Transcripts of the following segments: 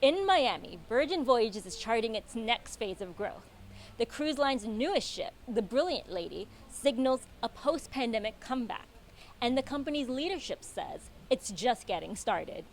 In Miami, Virgin Voyages is charting its next phase of growth. The cruise line's newest ship, the Brilliant Lady, signals a post-pandemic comeback, and the company's leadership says it's just getting started.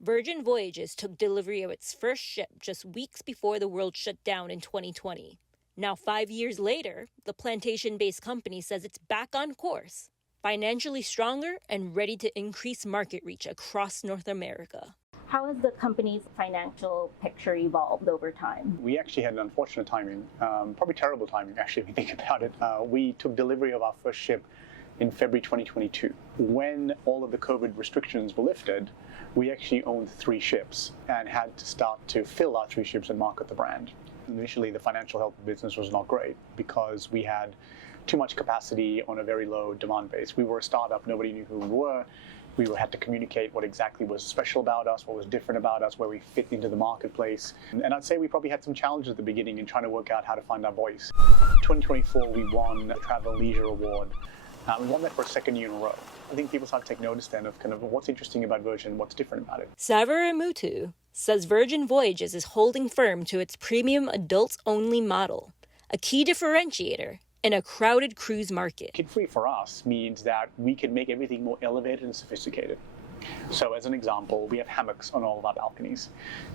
Virgin Voyages took delivery of its first ship just weeks before the world shut down in 2020. Now, 5 years later, the plantation-based company says it's back on course, financially stronger and ready to increase market reach across North America. How has the company's financial picture evolved over time? We actually had an unfortunate timing, probably terrible timing actually, if you think about it. We took delivery of our first ship in February 2022. When all of the COVID restrictions were lifted, we actually owned 3 ships and had to start to fill our 3 ships and market the brand. Initially, the financial health of the business was not great because we had too much capacity on a very low demand base. We were a startup, nobody knew who we were. We had to communicate what exactly was special about us, what was different about us, where we fit into the marketplace. And I'd say we probably had some challenges at the beginning in trying to work out how to find our voice. 2024, we won the Travel Leisure Award. We won that for a second year in a row. I think people start to take notice then of kind of what's interesting about Virgin, what's different about it. Saverimuttu says Virgin Voyages is holding firm to its premium adults-only model, a key differentiator in a crowded cruise market. Kid-free for us means that we can make everything more elevated and sophisticated. So as an example, we have hammocks on all of our balconies.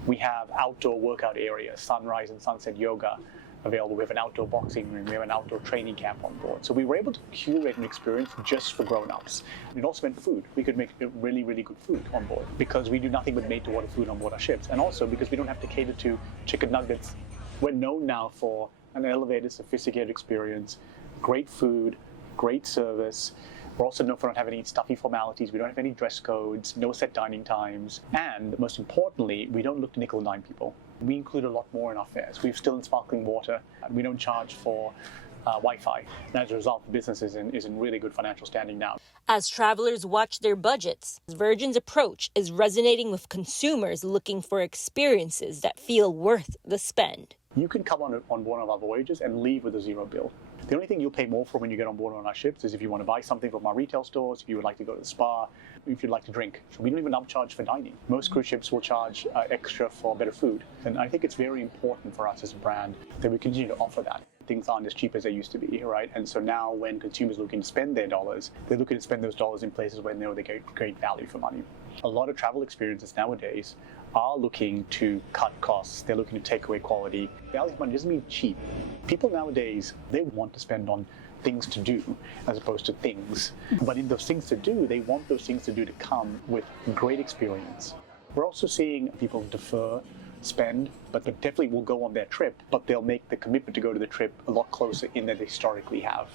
We have outdoor workout areas, sunrise and sunset yoga available. We have an outdoor boxing room. We have an outdoor training camp on board. So we were able to curate an experience just for grown-ups. It also meant food. We could make really, really good food on board because we do nothing but made-to-order food on board our ships. And also because we don't have to cater to chicken nuggets. We're known now for an elevated, sophisticated experience, great food, great service. We're also known for not having any stuffy formalities. We don't have any dress codes, no set dining times. And most importantly, we don't look to nickel and dime people. We include a lot more in our fares. We've still in sparkling water. We don't charge for Wi-Fi. And as a result, the business is in really good financial standing now. As travelers watch their budgets, Virgin's approach is resonating with consumers looking for experiences that feel worth the spend. You can come on board of our Voyages and leave with a zero bill. The only thing you'll pay more for when you get on board on our ships is if you want to buy something from our retail stores, if you would like to go to the spa, if you'd like to drink. So we don't even upcharge for dining. Most cruise ships will charge extra for better food. And I think it's very important for us as a brand that we continue to offer that. Things aren't as cheap as they used to be, right? And so now when consumers are looking to spend their dollars, they're looking to spend those dollars in places where they know they get great value for money. A lot of travel experiences nowadays are looking to cut costs. They're looking to take away quality. Value for money doesn't mean cheap. People nowadays, they want to spend on things to do as opposed to things. But in those things to do, they want those things to do to come with great experience. We're also seeing people defer spend, but they definitely will go on their trip, but they'll make the commitment to go to the trip a lot closer in than they historically have.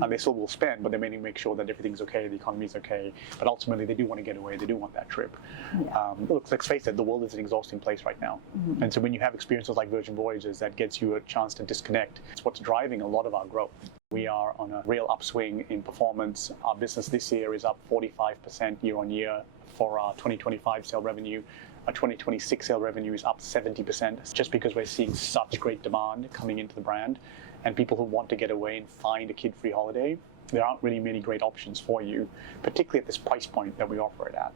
And they still will spend, but they may make sure that everything's okay, the economy's okay. But ultimately, they do want to get away. They do want that trip. Yeah. Look, let's face it, the world is an exhausting place right now. And so when you have experiences like Virgin Voyages, that gets you a chance to disconnect. It's what's driving a lot of our growth. We are on a real upswing in performance. Our business this year is up 45% year on year for our 2025 sale revenue. Our 2026 sale revenue is up 70% just because we're seeing such great demand coming into the brand. And people who want to get away and find a kid-free holiday, there aren't really many great options for you, particularly at this price point that we offer it at.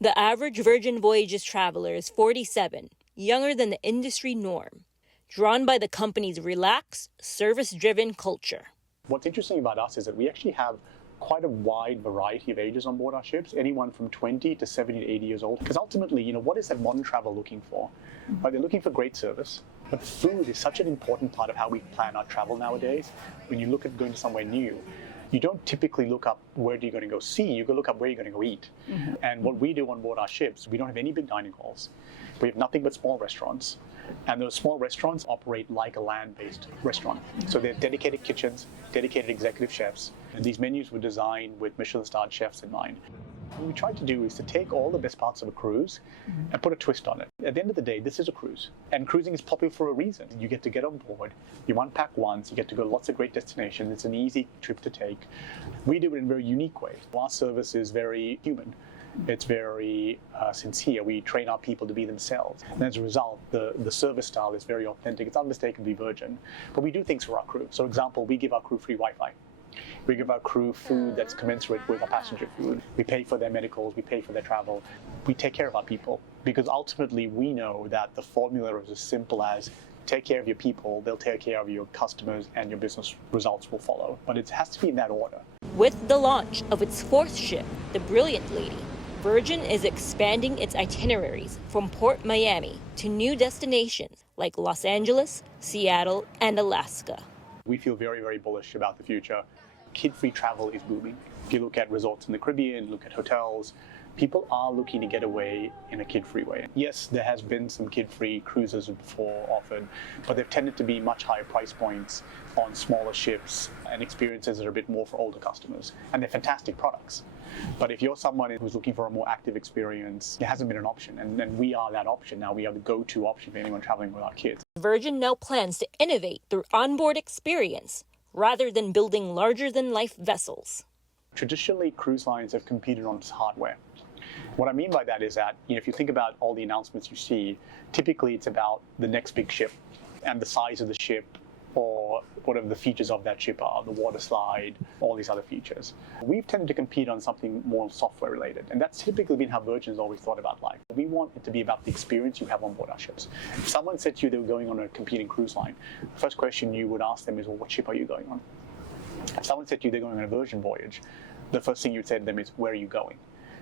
The average Virgin Voyages traveler is 47, younger than the industry norm, drawn by the company's relaxed, service-driven culture. What's interesting about us is that we actually have quite a wide variety of ages on board our ships, anyone from 20 to 70 to 80 years old. Because ultimately, what is that modern traveler looking for? They're looking for great service. But food is such an important part of how we plan our travel nowadays. When you look at going to somewhere new, you don't typically look up where you're going to go see, you go look up where you're going to go eat. And what we do on board our ships, we don't have any big dining halls. We have nothing but small restaurants. And those small restaurants operate like a land-based restaurant. So they're dedicated kitchens, dedicated executive chefs. And these menus were designed with Michelin-starred chefs in mind. What we try to do is to take all the best parts of a cruise and put a twist on it. At the end of the day, this is a cruise. And cruising is popular for a reason. You get to get on board, you unpack once, you get to go to lots of great destinations. It's an easy trip to take. We do it in a very unique way. Our service is very human. It's very sincere. We train our people to be themselves. And as a result, the service style is very authentic. It's unmistakably Virgin. But we do things for our crew. So, for example, we give our crew free Wi-Fi. We give our crew food that's commensurate with our passenger food. We pay for their medicals, we pay for their travel. We take care of our people because ultimately we know that the formula is as simple as take care of your people, they'll take care of your customers, and your business results will follow. But it has to be in that order. With the launch of its fourth ship, the Brilliant Lady, Virgin is expanding its itineraries from Port Miami to new destinations like Los Angeles, Seattle, and Alaska. We feel very, very bullish about the future. Kid-free travel is booming. If you look at resorts in the Caribbean, look at hotels, people are looking to get away in a kid-free way. Yes, there has been some kid-free cruises before offered, but they've tended to be much higher price points on smaller ships and experiences that are a bit more for older customers. And they're fantastic products. But if you're someone who's looking for a more active experience, there hasn't been an option. And we are that option now. We are the go-to option for anyone traveling with our kids. Virgin now plans to innovate through onboard experience rather than building larger-than-life vessels. Traditionally, cruise lines have competed on hardware. What I mean by that is that, if you think about all the announcements you see, typically it's about the next big ship and the size of the ship or whatever the features of that ship are, the water slide, all these other features. We've tended to compete on something more software related, and that's typically been how Virgin's always thought about life. We want it to be about the experience you have on board our ships. If someone said to you they were going on a competing cruise line, the first question you would ask them is, well, what ship are you going on? If someone said to you they're going on a Virgin voyage, the first thing you'd say to them is, where are you going?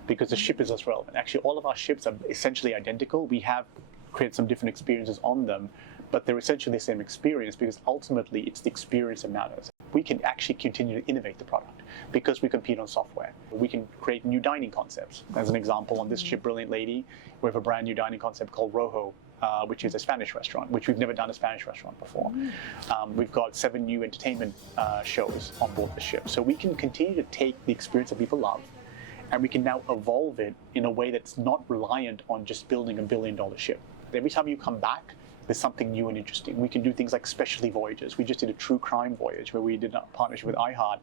Because the ship is less relevant. Actually, all of our ships are essentially identical. We have created some different experiences on them, but they're essentially the same experience because ultimately it's the experience that matters. We can actually continue to innovate the product because we compete on software. We can create new dining concepts. As an example, on this ship, Brilliant Lady, we have a brand new dining concept called Rojo, which is a Spanish restaurant, which we've never done a Spanish restaurant before. We've got 7 new entertainment shows on board the ship. So we can continue to take the experience that people love, and we can now evolve it in a way that's not reliant on just building a billion-dollar ship. Every time you come back, there's something new and interesting. We can do things like specialty voyages. We just did a true crime voyage where we did a partnership with iHeart,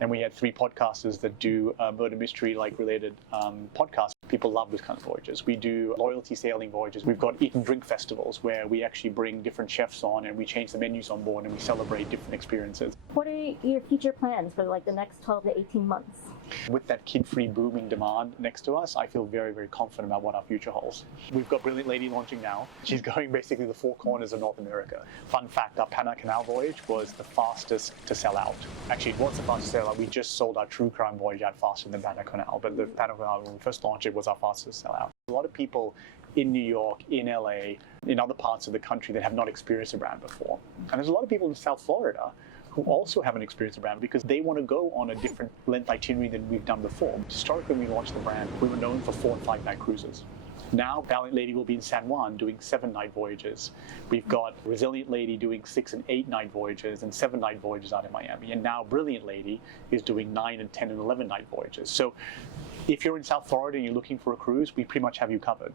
and we had 3 podcasters that do murder mystery-like related podcasts. People love those kind of voyages. We do loyalty sailing voyages. We've got eat and drink festivals where we actually bring different chefs on and we change the menus on board and we celebrate different experiences. What are your future plans for the next 12 to 18 months? With that kid-free booming demand next to us, I feel very, very confident about what our future holds. We've got Brilliant Lady launching now. She's going basically the 4 corners of North America. Fun fact, our Panama Canal voyage was the fastest to sell out. Actually, it was the fastest to sell out. We just sold our true crime voyage out faster than Panama Canal, but the Panama Canal, when we first launched it, was our fastest to sell out. A lot of people in New York, in LA, in other parts of the country that have not experienced a brand before. And there's a lot of people in South Florida who also haven't experienced the brand because they want to go on a different length itinerary than we've done before. Historically, when we launched the brand, we were known for 4 and 5 night cruises. Now, Valiant Lady will be in San Juan doing 7-night voyages. We've got Resilient Lady doing 6 and 8-night voyages and 7-night voyages out in Miami. And now Brilliant Lady is doing 9 and 10 and 11-night voyages. So if you're in South Florida and you're looking for a cruise, we pretty much have you covered.